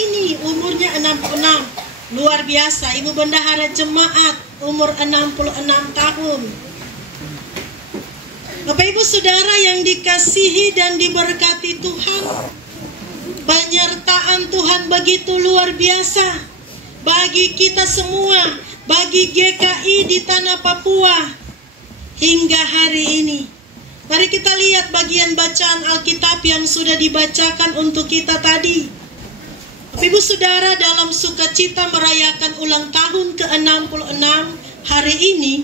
ini umurnya 66. Luar biasa, Ibu Bendahara Jemaat umur 66 tahun. Bapak Ibu Saudara yang dikasihi dan diberkati Tuhan, penyertaan Tuhan begitu luar biasa bagi kita semua, bagi GKI di tanah Papua hingga hari ini. Mari kita lihat bagian bacaan Alkitab yang sudah dibacakan untuk kita tadi. Ibu Saudara, dalam sukacita merayakan ulang tahun ke-66 hari ini,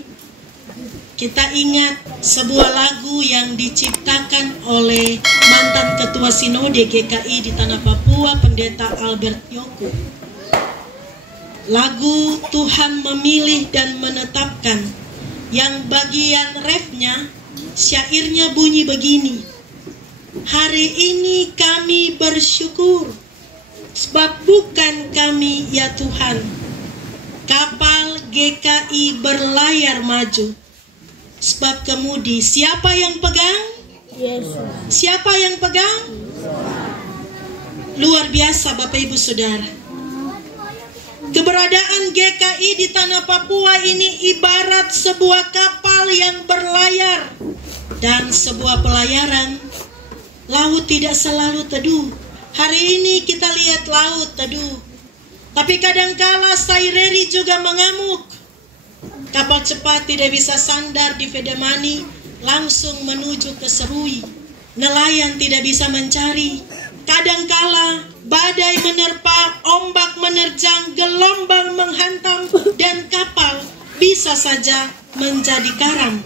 kita ingat sebuah lagu yang diciptakan oleh mantan Ketua Sinode GKI di tanah Papua, Pendeta Albert Yoko. Lagu Tuhan Memilih dan Menetapkan, yang bagian refnya, syairnya bunyi begini: hari ini kami bersyukur, sebab bukan kami ya Tuhan, kapal GKI berlayar maju. Sebab kemudi siapa yang pegang? Yesus. Siapa yang pegang? Luar biasa Bapak Ibu Saudara. Keberadaan GKI di tanah Papua ini ibarat sebuah kapal yang berlayar. Dan sebuah pelayaran, laut tidak selalu teduh. Hari ini kita lihat laut teduh, tapi kadangkala Saireri juga mengamuk. Kapal cepat tidak bisa sandar di Vedamani, langsung menuju ke Serui. Nelayan tidak bisa mencari. Kadangkala badai menerpa, ombak menerjang, gelombang menghantam, dan kapal bisa saja menjadi karam.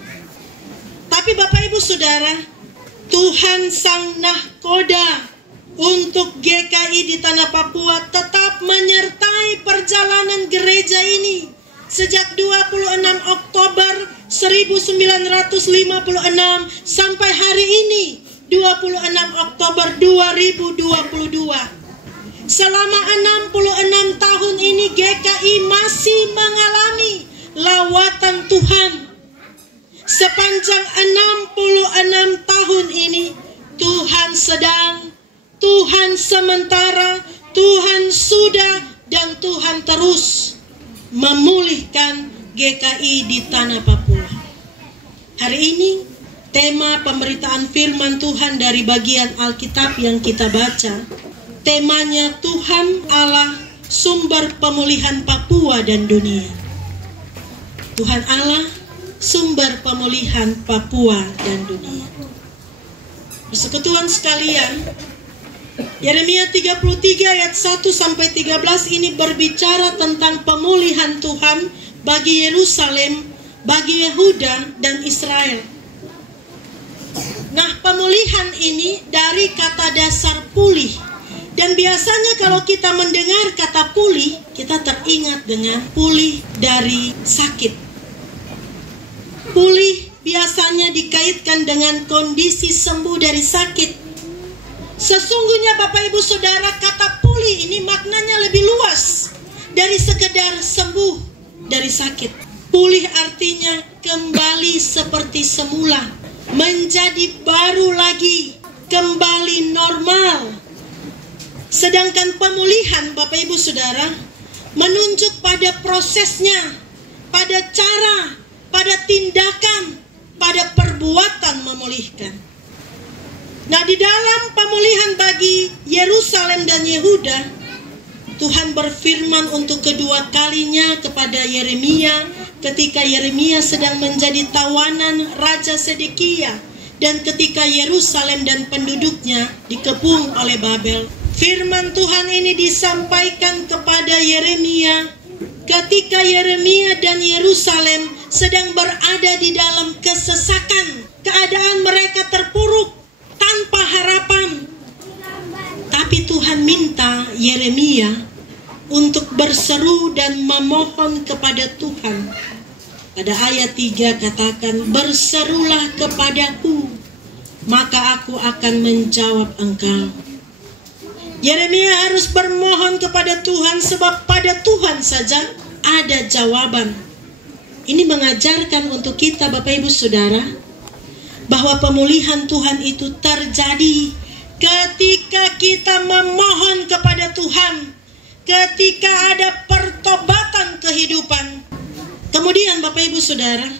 Tapi Bapak Ibu Saudara, Tuhan Sang Nahkoda untuk GKI di tanah Papua tetap menyertai perjalanan gereja ini sejak 26 Oktober 1956 sampai hari ini 26 Oktober 2022. Selama 66 tahun ini GKI masih mengalami lawatan Tuhan. Sepanjang 66 tahun ini Tuhan sedang, Tuhan sementara, Tuhan sudah, dan Tuhan terus memulihkan GKI di tanah Papua. Hari ini tema pemberitaan firman Tuhan dari bagian Alkitab yang kita baca, temanya Tuhan Allah sumber pemulihan Papua dan dunia. Tuhan Allah sumber pemulihan Papua dan dunia. Persekutuan sekalian, Yeremia 33 ayat 1 sampai 13 ini berbicara tentang pemulihan Tuhan bagi Yerusalem, bagi Yehuda dan Israel. Nah, pemulihan ini dari kata dasar pulih. Dan biasanya kalau kita mendengar kata pulih, kita teringat dengan pulih dari sakit. Pulih biasanya dikaitkan dengan kondisi sembuh dari sakit. Sesungguhnya Bapak Ibu Saudara, kata pulih ini maknanya lebih luas dari sekedar sembuh dari sakit. Pulih artinya kembali seperti semula, menjadi baru lagi, kembali normal. Sedangkan pemulihan Bapak Ibu Saudara menunjuk pada prosesnya, pada cara, pada tindakan, pada perbuatan memulihkan. Nah, di dalam pemulihan bagi Yerusalem dan Yehuda, Tuhan berfirman untuk kedua kalinya kepada Yeremia ketika Yeremia sedang menjadi tawanan Raja Sedekia dan ketika Yerusalem dan penduduknya dikepung oleh Babel. Firman Tuhan ini disampaikan kepada Yeremia ketika Yeremia dan Yerusalem sedang berada di dalam kesesakan. Keadaan mereka terpuruk tanpa harapan. Tapi Tuhan minta Yeremia untuk berseru dan memohon kepada Tuhan. Pada ayat 3 katakan, berserulah kepadaku, maka aku akan menjawab engkau. Yeremia harus bermohon kepada Tuhan sebab pada Tuhan saja ada jawaban. Ini mengajarkan untuk kita Bapak Ibu Saudara bahwa pemulihan Tuhan itu terjadi ketika kita memohon kepada Tuhan ketika ada pertobatan kehidupan. Kemudian Bapak Ibu Saudara,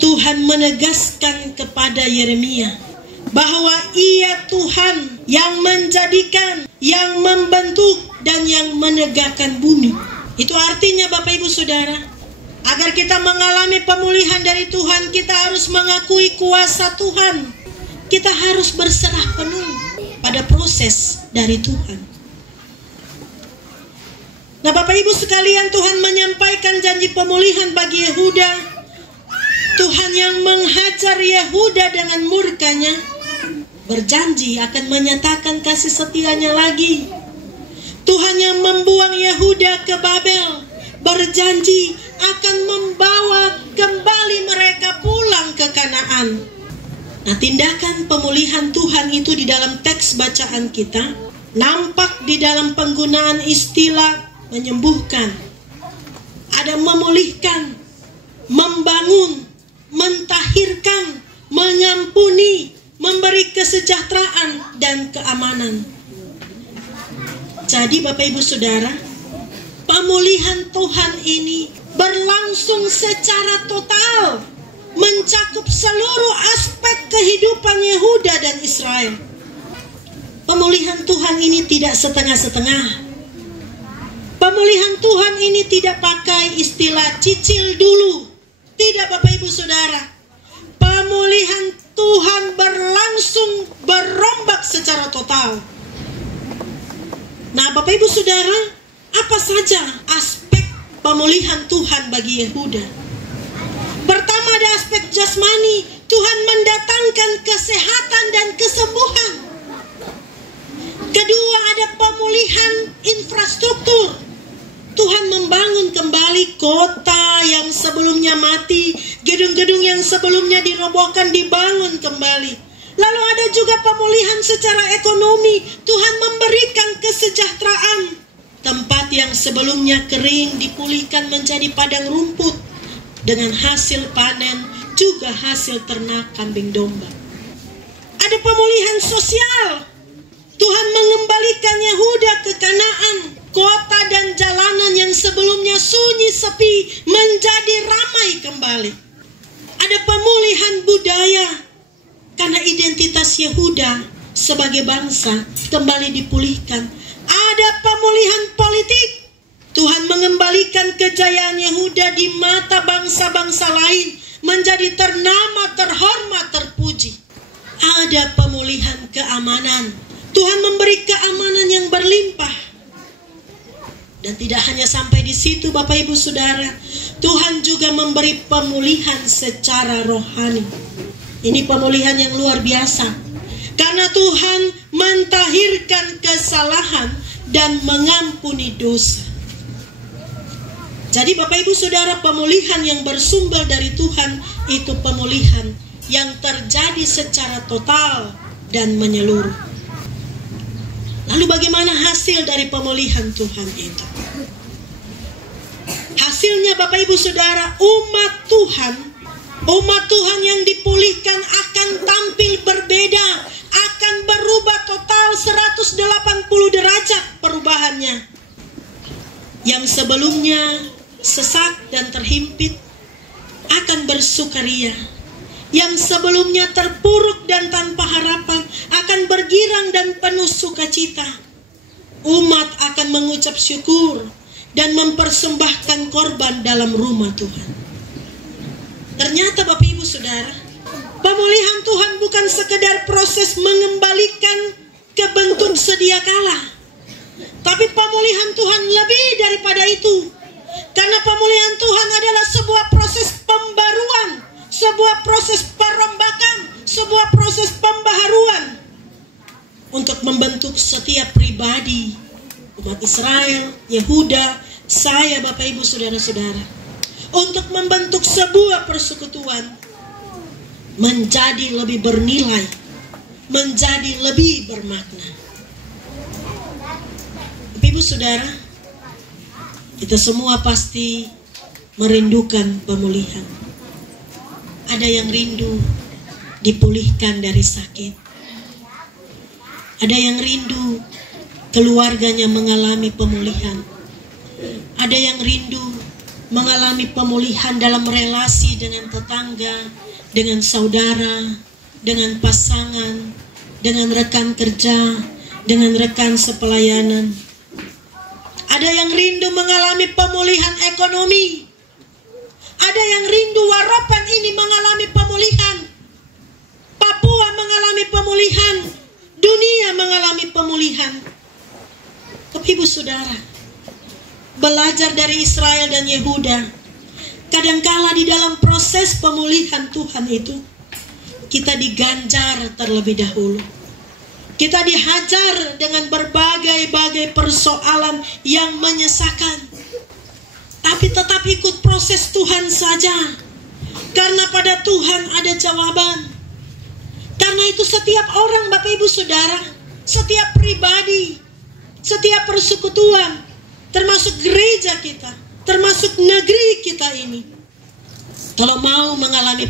Tuhan menegaskan kepada Yeremia bahwa Ia Tuhan yang menjadikan, yang membentuk, dan yang menegakkan bumi. Itu artinya Bapak Ibu Saudara, agar kita mengalami pemulihan dari Tuhan, kita harus mengakui kuasa Tuhan. Kita harus berserah penuh pada proses dari Tuhan. Nah Bapak Ibu sekalian, Tuhan menyampaikan janji pemulihan bagi Yehuda. Tuhan yang menghajar Yehuda dengan murkanya berjanji akan menyatakan kasih setianya lagi. Tuhan yang membuang Yehuda ke Babel berjanji akan membawa kembali mereka pulang ke Kanaan. Nah, tindakan pemulihan Tuhan itu di dalam teks bacaan kita nampak di dalam penggunaan istilah menyembuhkan, ada memulihkan, membangun, mentahirkan, mengampuni, memberi kesejahteraan dan keamanan. Jadi Bapak Ibu Saudara, pemulihan Tuhan ini berlangsung secara total, mencakup seluruh aspek kehidupan Yehuda dan Israel. Pemulihan Tuhan ini tidak setengah-setengah. Pemulihan Tuhan ini tidak pakai istilah cicil dulu. Tidak Bapak Ibu Saudara. Pemulihan Tuhan berlangsung berombak secara total. Nah Bapak Ibu Saudara, apa saja aspek pemulihan Tuhan bagi Yehuda? Pertama ada aspek jasmani. Tuhan mendatangkan kesehatan dan kesembuhan. Kedua ada pemulihan infrastruktur. Tuhan membangun kembali kota yang sebelumnya mati, gedung-gedung yang sebelumnya dirobohkan dibangun kembali. Lalu ada juga pemulihan secara ekonomi. Tuhan memberikan kesejahteraan. Tempat yang sebelumnya kering dipulihkan menjadi padang rumput dengan hasil panen, juga hasil ternak kambing domba. Ada pemulihan sosial. Tuhan mengembalikan Yehuda ke Kanaan. Kota dan jalanan yang sebelumnya sunyi sepi menjadi ramai kembali. Ada pemulihan budaya, karena identitas Yehuda sebagai bangsa kembali dipulihkan. Ada pemulihan politik. Tuhan mengembalikan kejayaan Yehuda di mata bangsa-bangsa lain menjadi ternama, terhormat, terpuji. Ada pemulihan keamanan. Tuhan memberi keamanan yang berlimpah. Dan tidak hanya sampai di situ Bapak Ibu Saudara, Tuhan juga memberi pemulihan secara rohani. Ini pemulihan yang luar biasa. Karena Tuhan mentahirkan kesalahan dan mengampuni dosa. Jadi Bapak Ibu Saudara, pemulihan yang bersumber dari Tuhan itu pemulihan yang terjadi secara total dan menyeluruh. Lalu bagaimana hasil dari pemulihan Tuhan itu? Hasilnya Bapak Ibu Saudara, umat Tuhan yang dipulihkan akan tampil berbeda, akan berubah total 180 derajat perubahannya. Yang sebelumnya sesak dan terhimpit akan bersukaria. Yang sebelumnya terpuruk dan tanpa harapan akan bergirang dan penuh sukacita. Umat akan mengucap syukur dan mempersembahkan korban dalam rumah Tuhan. Ternyata Bapak Ibu Saudara, pemulihan Tuhan bukan sekedar proses mengembalikan ke bentuk sedia kala, tapi pemulihan Tuhan lebih daripada itu. Karena pemulihan Tuhan adalah sebuah proses pembaruan, sebuah proses perombakan, sebuah proses pembaharuan untuk membentuk setiap pribadi, umat Israel, Yehuda, saya, Bapak Ibu Saudara-saudara, untuk membentuk sebuah persekutuan menjadi lebih bernilai, menjadi lebih bermakna. Bapak Ibu Saudara, kita semua pasti merindukan pemulihan. Ada yang rindu dipulihkan dari sakit. Ada yang rindu keluarganya mengalami pemulihan. Ada yang rindu mengalami pemulihan dalam relasi dengan tetangga, dengan saudara, dengan pasangan, dengan rekan kerja, dengan rekan sepelayanan. Ada yang rindu mengalami pemulihan ekonomi. Ada yang rindu Waropen ini mengalami pemulihan. Papua mengalami pemulihan. Dunia mengalami pemulihan. Tapi ibu saudara, belajar dari Israel dan Yehuda, kadangkala di dalam proses pemulihan Tuhan itu, kita diganjar terlebih dahulu. Kita dihajar dengan berbagai-bagai persoalan yang menyesakan. Tapi tetap ikut proses Tuhan saja. Karena pada Tuhan ada jawaban. Karena itu setiap orang, Bapak Ibu Saudara, setiap pribadi, setiap persekutuan, termasuk gereja kita, termasuk negeri kita ini, kalau mau mengalami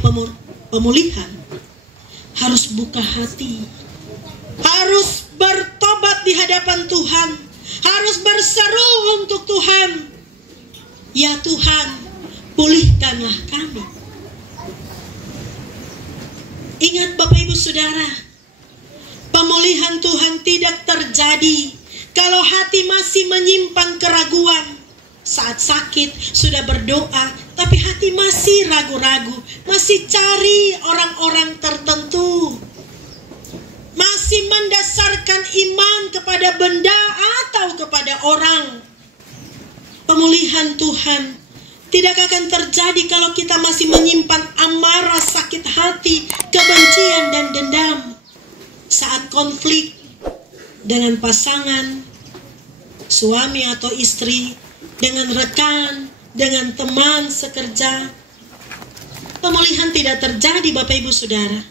pemulihan, harus buka hati, harus bertobat di hadapan Tuhan, harus berseru untuk Tuhan. Ya Tuhan, pulihkanlah kami. Ingat Bapak Ibu Saudara, pemulihan Tuhan tidak terjadi kalau hati masih menyimpan keraguan. Saat sakit sudah berdoa, tapi hati masih ragu-ragu, masih cari orang-orang tertentu, masih mendasarkan iman kepada benda atau kepada orang. Pemulihan Tuhan tidak akan terjadi kalau kita masih menyimpan amarah, sakit hati, kebencian, dan dendam. Saat konflik dengan pasangan, suami atau istri, dengan rekan, dengan teman sekerja, pemulihan tidak terjadi Bapak Ibu Saudara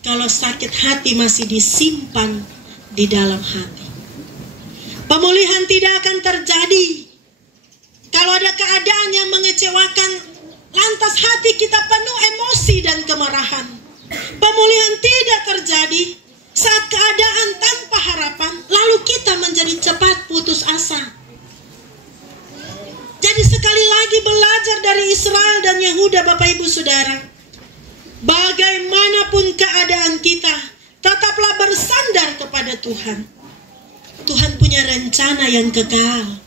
kalau sakit hati masih disimpan di dalam hati. Pemulihan tidak akan terjadi kalau ada keadaan yang mengecewakan, lantas hati kita penuh emosi dan kemarahan. Pemulihan tidak terjadi saat keadaan tanpa harapan, lalu kita menjadi cepat putus asa. Jadi sekali lagi belajar dari Israel dan Yehuda Bapak Ibu Saudara, bagaimanapun keadaan kita, tetaplah bersandar kepada Tuhan. Tuhan punya rencana yang kekal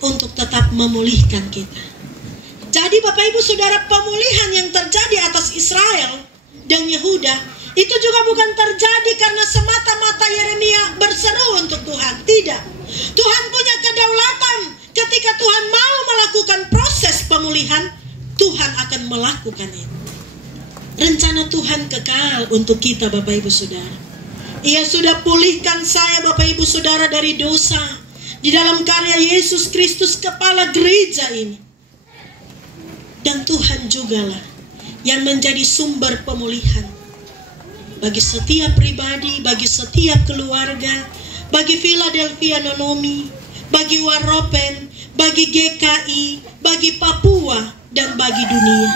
untuk tetap memulihkan kita. Jadi Bapak Ibu Saudara, pemulihan yang terjadi atas Israel dan Yehuda itu juga bukan terjadi karena semata-mata Yeremia berseru untuk Tuhan. Tidak. Tuhan punya kedaulatan. Ketika Tuhan mau melakukan proses pemulihan, Tuhan akan melakukan itu. Rencana Tuhan kekal untuk kita Bapak Ibu Saudara. Ia sudah pulihkan saya Bapak Ibu Saudara dari dosa di dalam karya Yesus Kristus kepala gereja ini. Dan Tuhan jugalah yang menjadi sumber pemulihan bagi setiap pribadi, bagi setiap keluarga, bagi Philadelphia Nonomi, bagi Waropen, bagi GKI, bagi Papua, dan bagi dunia.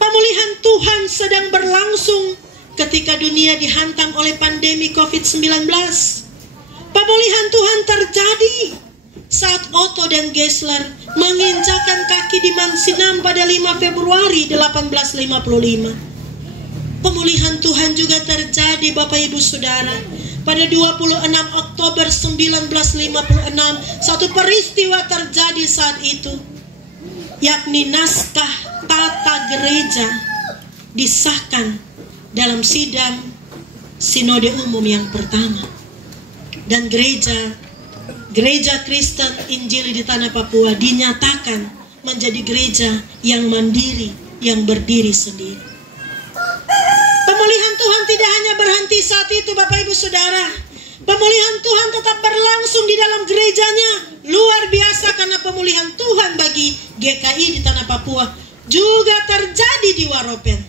Pemulihan Tuhan sedang berlangsung ketika dunia dihantam oleh pandemi COVID-19. Pemulihan Tuhan terjadi saat Otto dan Gessler menginjakkan kaki di Mansinam pada 5 Februari 1855. Pemulihan Tuhan juga terjadi Bapak Ibu Saudara pada 26 Oktober 1956. Satu peristiwa terjadi saat itu, yakni naskah tata gereja disahkan dalam sidang sinode umum yang pertama. Dan gereja Kristen Injili di tanah Papua dinyatakan menjadi gereja yang mandiri, yang berdiri sendiri. Pemulihan Tuhan tidak hanya berhenti saat itu Bapak Ibu Saudara. Pemulihan Tuhan tetap berlangsung di dalam gerejanya. Luar biasa karena pemulihan Tuhan bagi GKI di tanah Papua juga terjadi di Waropen.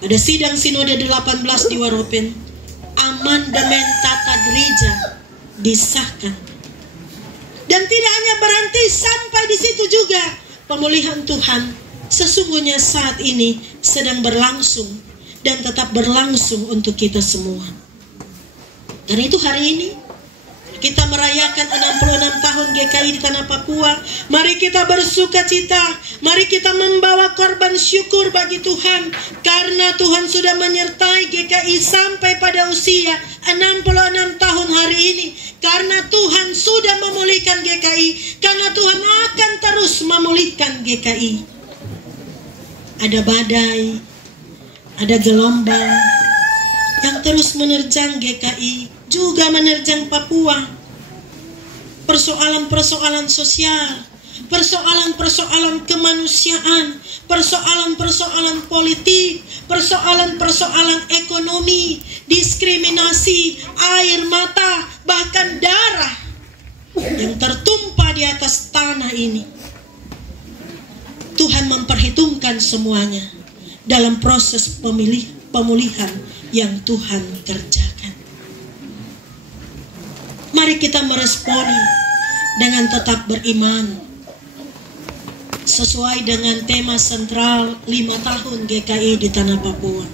Ada sidang sinode 18 di Waropen. Amandemen tata gereja disahkan. Dan tidak hanya berhenti sampai di situ juga. Pemulihan Tuhan sesungguhnya saat ini sedang berlangsung dan tetap berlangsung untuk kita semua. Karena itu hari ini kita merayakan 66 tahun GKI di tanah Papua. Mari kita bersuka cita. Mari kita membawa korban syukur bagi Tuhan. Karena Tuhan sudah menyertai GKI sampai pada usia 66 tahun hari ini. Karena Tuhan sudah memulihkan GKI. Karena Tuhan akan terus memulihkan GKI. Ada badai, ada gelombang yang terus menerjang GKI, juga menerjang Papua. Persoalan-persoalan sosial, persoalan-persoalan kemanusiaan, persoalan-persoalan politik, persoalan-persoalan ekonomi, diskriminasi, air mata, bahkan darah yang tertumpah di atas tanah ini. Tuhan memperhitungkan semuanya dalam proses pemulihan yang Tuhan kerjakan. Mari kita meresponi dengan tetap beriman sesuai dengan tema sentral 5 tahun GKI di tanah Papua,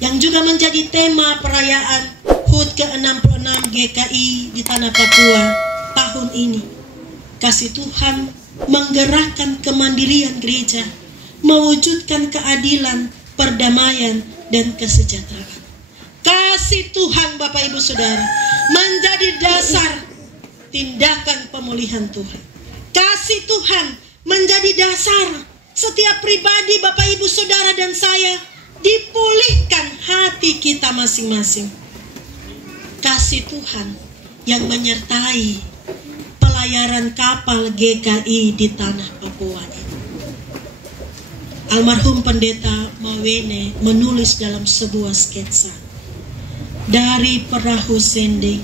yang juga menjadi tema perayaan HUT ke-66 GKI di tanah Papua tahun ini. Kasih Tuhan menggerakkan kemandirian gereja, mewujudkan keadilan, perdamaian, dan kesejahteraan. Kasih Tuhan Bapak Ibu Saudara menjadi dasar tindakan pemulihan Tuhan. Kasih Tuhan menjadi dasar setiap pribadi Bapak Ibu Saudara dan saya dipulihkan hati kita masing-masing. Kasih Tuhan yang menyertai pelayaran kapal GKI di tanah Papua ini. Almarhum Pendeta Mawene menulis dalam sebuah sketsa, dari perahu sending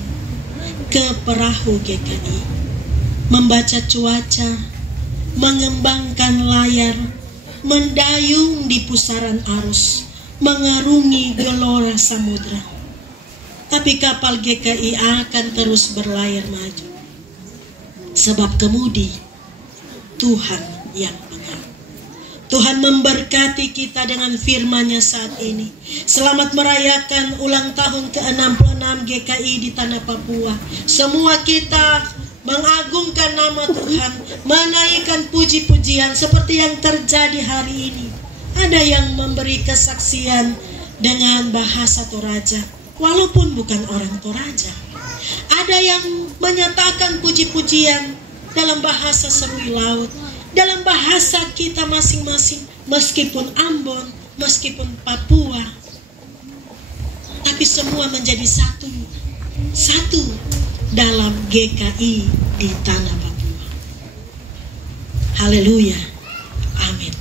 ke perahu GKI, membaca cuaca, mengembangkan layar, mendayung di pusaran arus, mengarungi gelora samudra. Tapi kapal GKI akan terus berlayar maju, sebab kemudi Tuhan yang pegang. Tuhan memberkati kita dengan firman-Nya saat ini. Selamat merayakan ulang tahun ke-66 GKI di tanah Papua. Semua kita mengagungkan nama Tuhan, menaikkan puji-pujian seperti yang terjadi hari ini. Ada yang memberi kesaksian dengan bahasa Toraja, walaupun bukan orang Toraja. Ada yang menyatakan puji-pujian dalam bahasa Serui Laut, dalam bahasa kita masing-masing, meskipun Ambon, meskipun Papua, tapi semua menjadi satu dalam GKI di tanah Papua. Haleluya, amin.